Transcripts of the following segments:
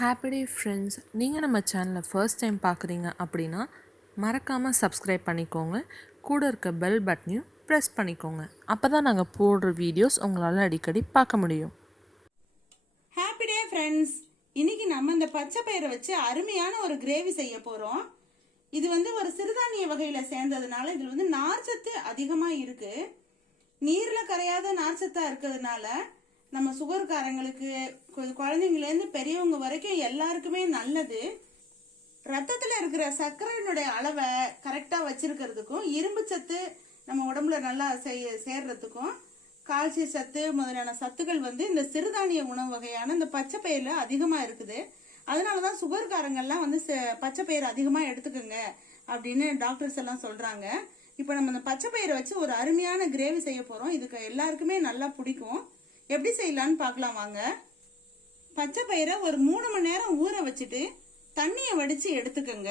Happy day friends. நீங்கள் நம்ம சேனலை ஃபர்ஸ்ட் டைம் பார்க்குறீங்க அப்படின்னா மறக்காமல் சப்ஸ்கிரைப் பண்ணிக்கோங்க. கூட இருக்க பெல் பட்டனையும் ப்ரெஸ் பண்ணிக்கோங்க. அப்போ தான் நாங்கள் போடுற வீடியோஸ் உங்களால் அடிக்கடி பார்க்க முடியும். Happy day friends. இன்னைக்கு நம்ம இந்த பச்சை பயிரை வச்சு அருமையான ஒரு கிரேவி செய்ய போகிறோம். இது ஒரு சிறுதானிய வகையில் சேர்ந்ததுனால இதில் நார்ச்சத்து அதிகமாக இருக்கு. நீரில் கரையாத நார்ச்சத்தாக இருக்கிறதுனால நம்ம சுகர்காரங்களுக்கு குழந்தைங்கலேருந்து பெரியவங்க வரைக்கும் எல்லாருக்குமே நல்லது. ரத்தத்தில் இருக்கிற சர்க்கரையினுடைய அளவை கரெக்டாக வச்சிருக்கிறதுக்கும், இரும்பு சத்து நம்ம உடம்புல நல்லா சேர்றதுக்கும், கால்சியம் சத்து முதலான சத்துக்கள் இந்த சிறுதானிய உணவு வகையான இந்த பச்சை பயிரில் அதிகமாக இருக்குது. அதனால தான் சுகர்காரங்கள்லாம் பச்சை பயிர் அதிகமாக எடுத்துக்கோங்க அப்படின்னு டாக்டர்ஸ் எல்லாம் சொல்கிறாங்க. இப்போ நம்ம இந்த பச்சை பயிரை வச்சு ஒரு அருமையான கிரேவி செய்ய போகிறோம். இதுக்கு எல்லாருக்குமே நல்லா பிடிக்கும். எப்படி செய்யலான்னு பார்க்கலாம் வாங்க. பச்சை பயிரை ஒரு 3 மணி நேரம் ஊற வச்சுட்டு தண்ணியை வடித்து எடுத்துக்கோங்க.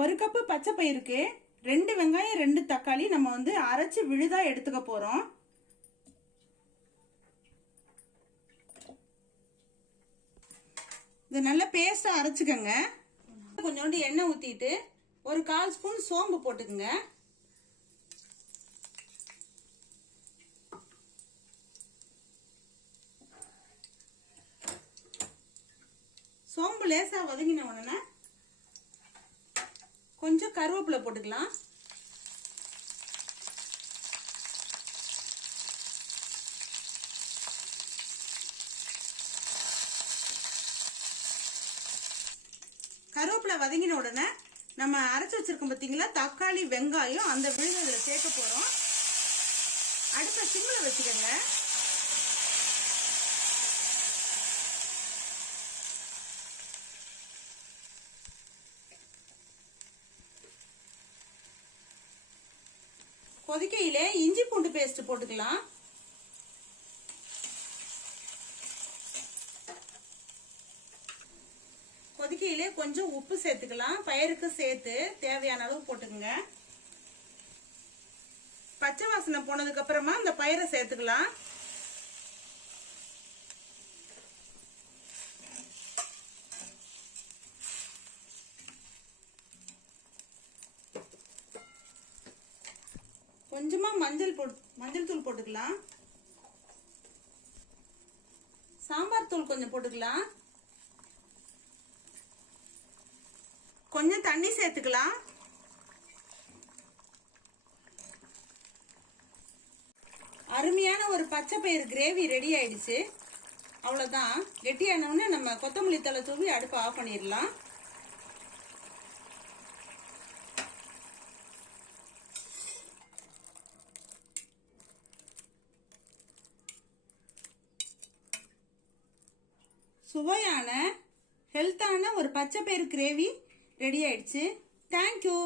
1 கப்பு பச்சை பயிருக்கு 2 வெங்காயம் 2 தக்காளி நம்ம அரைச்சி விழுதா எடுத்துக்க போகிறோம். இது நல்ல பேஸ்டா அரைச்சுக்கோங்க. கொஞ்சோண்டு எண்ணெய் ஊற்றிட்டு ஒரு 1/4 ஸ்பூன் சோம்பு போட்டுக்குங்க. சோம்பு லேசா வதங்கின உடனே கொஞ்சம் கருவேப்பிலை போட்டுக்கலாம். கருவேப்பிலை வதங்கின உடனே நம்ம அரைச்சி வச்சிருக்கோம் பார்த்தீங்களா தக்காளி வெங்காயம், அந்த விழுதை இதில் சேர்க்க போகிறோம். அடுப்பை சிம்மில் வச்சுக்கோங்க. கொதிக்கையிலே இஞ்சி பூண்டு பேஸ்ட் போட்டுக்கலாம். கொதிக்கையிலே கொஞ்சம் உப்பு சேர்த்துக்கலாம். பயிருக்கு சேர்த்து தேவையான அளவு போட்டுக்கோங்க. பச்சை வாசனை போனதுக்கு அப்புறமா இந்த பயிரை சேர்த்துக்கலாம். கொஞ்சமா மஞ்சள் தூள் போட்டுக்கலாம். சாம்பார் தூள் கொஞ்சம் போட்டுக்கலாம். கொஞ்சம் தண்ணி சேர்த்துக்கலாம். அருமையான ஒரு பச்சை பயிறு கிரேவி ரெடி ஆயிடுச்சு. அவ்வளவுதான். கெட்டியானவுடனே நம்ம கொத்தமல்லி தழை தூவி அடுப்பை ஆஃப் பண்ணிடலாம். சுவையான ஹெல்த்தான ஒரு பச்சை பயிறு கிரேவி ரெடி ஆயிடுச்சு. தேங்க்யூ.